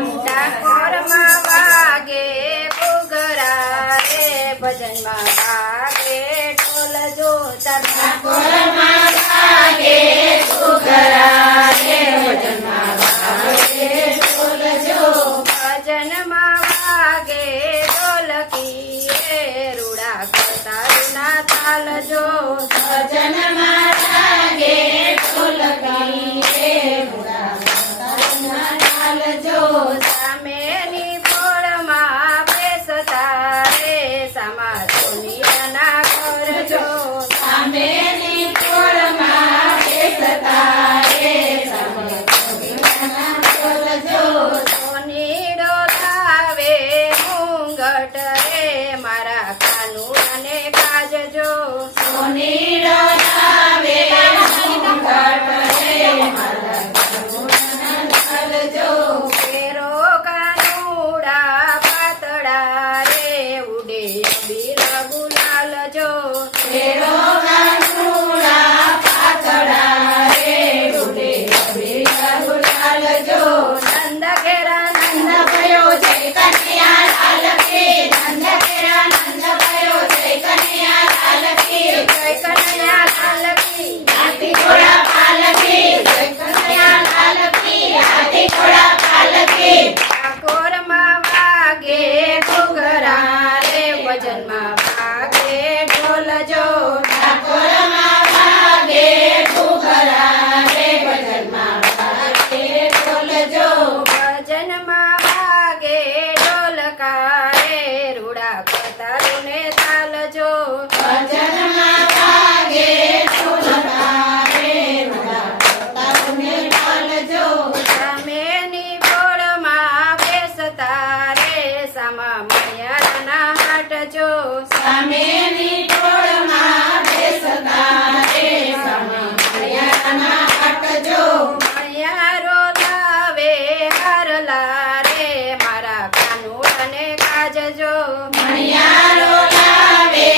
ડાકોરમાં વાગે ઘૂઘરા રે ભજનમાં વાગે ઢોલ જો ડાકોરમાં વાગે ઘૂઘરા રે ભજનમાં વાગે ઢોલ જો ભજનમાં વાગે ઢોલકી રે રૂડા કરતા રૂના તાલ જો ભજનમાં વાગે ઢોલકી રે રૂડા કરતા રૂના તાલ જો સામેની પોળમાં બેસતા રે સામા સોનિયાના ઘર જો સામેની પોળમાં બેસતા રે સામા સોનિયાના ઘર જો સોનીડો લાવે મુંગટ રે મારા કાનુડાને કાજજો સોનીડો લાવે મુંગટ રે મારા કાનુડાને કાજજો પેરો કાનુડા પાતળા રે ઉડે અબીલ ગુલાલ જો પેરો કાનુડા પાતળા રે ઉડે અબીલ ગુલાલ જો નંદ ઘેરા નંદ ભયો જય કનૈયા લાલ કી નંદ ઘેરા નંદ ભયો જય કનૈયા લાલ કી જય કનૈયા લાલ કી હાથી ઘોડા પાલકી જય કનૈયા લાલ કી હાથી ઘોડા પાલકી ડાકોરમાં વાગે ઘૂઘરા રે ભજનમાં વાગે ઢોલ જો ડાકોરમાં વાગે ઘૂઘરા રે ભજનમાં વાગે ઢોલ જો ભજનમાં વાગે ઢોલકા રે રૂડા કતારુને તાલ જો ભજનમાં વાગે ઢોલકા રે રૂડા કતારુને તાલ જો સામેની પોળમાં બેસતા રે સામા મણિયારના હાટ જો સામેની પોળમાં બેસતા રે સામા મણિયારના હાટ જો મણિયારો લાવે હારલા રે મારા કાનુડાને કાજજો મણિયારો લાવે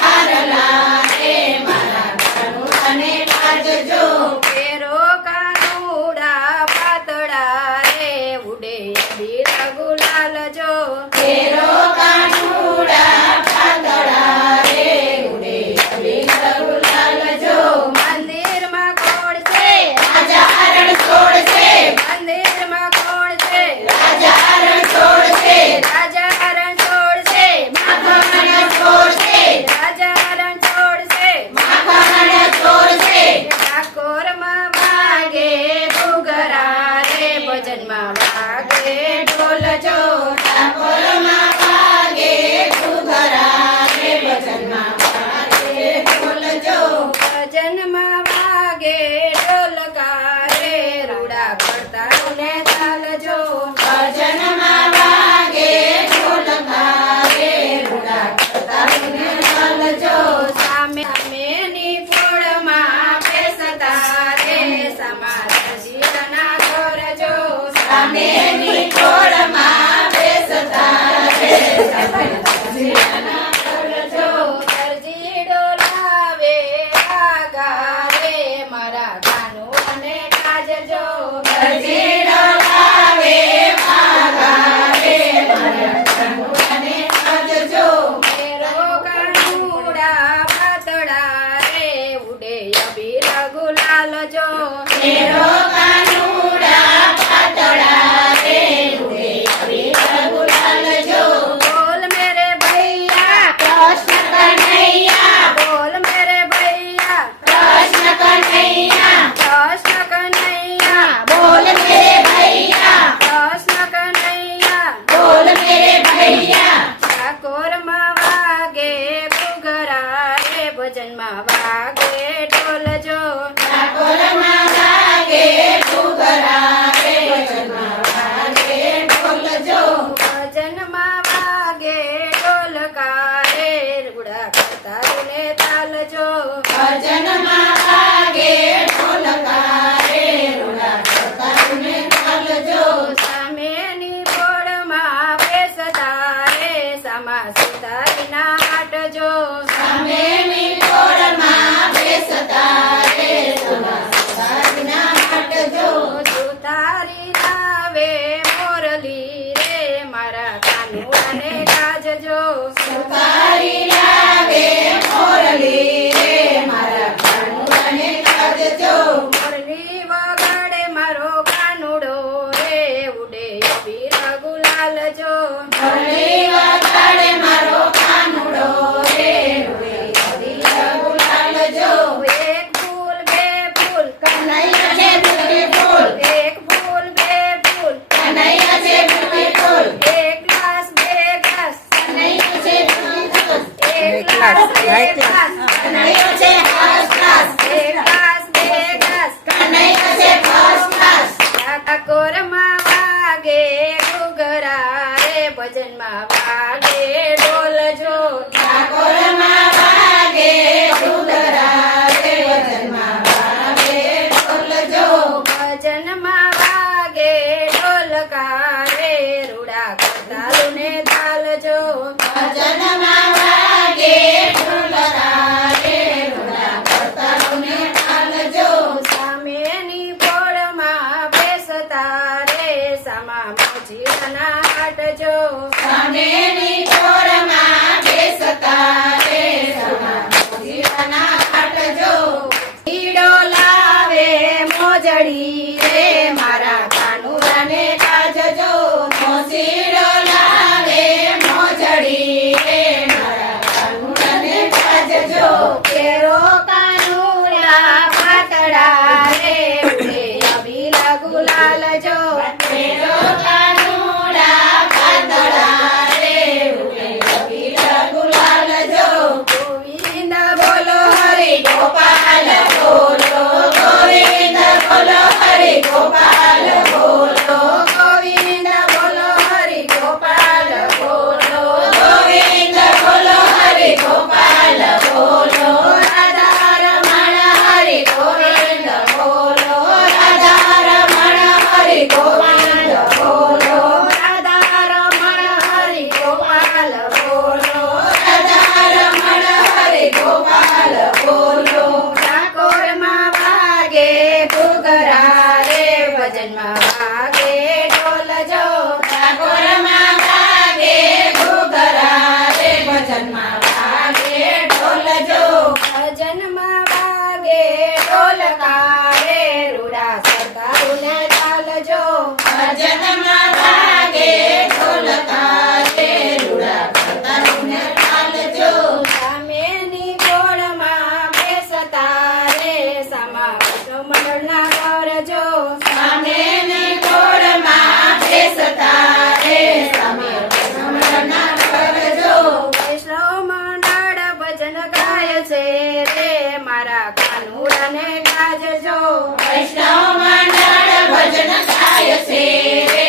હારલા રે મારા કાનુડાને કાજજો પેરો કાનુડા પાતળા રે ઉડે અબીલ ગુલાલ જો પેરો કાનુડા પાતળા રે ઉડે અબીલ ગુલાલ જો મંદિરમાં કોણ છે રાજા હરણ છોડ છે મંદિરમાં કોણ છે રાજા હરણ છોડ છે રાજા હરણ છોડ છે માખણ છોડ છે રાજા હરણ છોડ છે માખણ છોડ છે ડાકોરમાં વાગે ઘૂઘરા રે ભજનમાં વાગે ઢોલ જો ડાકોરમાં વાગે ઘૂઘરા રે ભજનમાં વાગે ઢોલ જો ભજનમાં વાગે ઢોલકા રે રૂડા કરતારુને તાલ જો ભજનમાં વાગે ઢોલકા રે રૂડા કરતારુને તાલ જો સામેની પોળમાં બેસતા રે સામા સજીવના ઘર જો સામેની પોળમાં બેસતા રે સામા સજીવના ઘર જો દરજીડો લાવે આગા રે મારા કાનુડાને કાજજો દરજીડો લાવે આગા રે મારા કાનુડાને કાજજો પેરો કાનુડા પાતળા રે ઉડે અબીલ ગુલાલ જો પેરો કાનુડા પાતળા રે ઉડે અબીલ ગુલાલ જો બોલ મેરે ભૈયા કૃષ્ણ કન્હૈયા બોલ મેરે ભૈયા કૃષ્ણ કન્હૈયા કૃષ્ણ કન્હૈયા બોલ મેરે ભૈયા કૃષ્ણ કન્હૈયા બોલ મેરે ભૈયા ડાકોરમાં વાગે ઘૂઘરા રે ભજનમાં વાગે ઢોલ જો ડાકોરમાં વાગે મોચીડાના હાટજો સામેની ટોળમાં બેસતા રે સમા મોચીડાના હાટજો ઈડો લાવે મોજડી રે મારા કાનુડાને કાજજો મોસીડો લાવે મોજડી રે મારા કાનુડાને કાજજો કેરો કાનુડા પાતળા રે ઉડે અબીલા ગુલાલ જો તેરો કાનુડા પાતળા રે ઉડે અબીલા ગુલાલ જો ગોવિંદ બોલો હરિ ગોપાલ બોલો ગોવિંદ બોલો હરિ ગોપાલ બોલો ગોવિંદ બોલો હરિ ગોપાલ બોલો ગોવિંદ બોલો હરિ ગોપાલ બોલો રાધા રમણ હરિ ગોવિંદ બોલો રાધા રમણ હરિ ગોવિંદ બોલો રાધા રમણ હરિ ગોપાલ બોલો રાધા રમણ હરિ ગોપાલ બોલો ઠાકોરમાં વાગે ઘૂઘરા રે ભજનમાં વાગે ઢોલ જો ઠાકોરમાં વાગે ઘૂઘરા રે ભજનમાં વાગે ઢોલ જો ભજનમાં વાગે ઢોલકા રે રૂડા સરદારુને ચાલજો ભજનમાં વાગે ઢોલકા રે રૂડા કરતારુને ચાલજો સામેની ગોળમાં બેસતા રે સમા મંડળના કરજો સામેની ગોળમાં બેસતા રે સામે ભજનના કરજો વૈષ્ણવ મંડળ ભજન ગાય છે રે મારા કાનુડાને ગાજજો વૈષ્ણવ મંડળ ભજન ગાય છે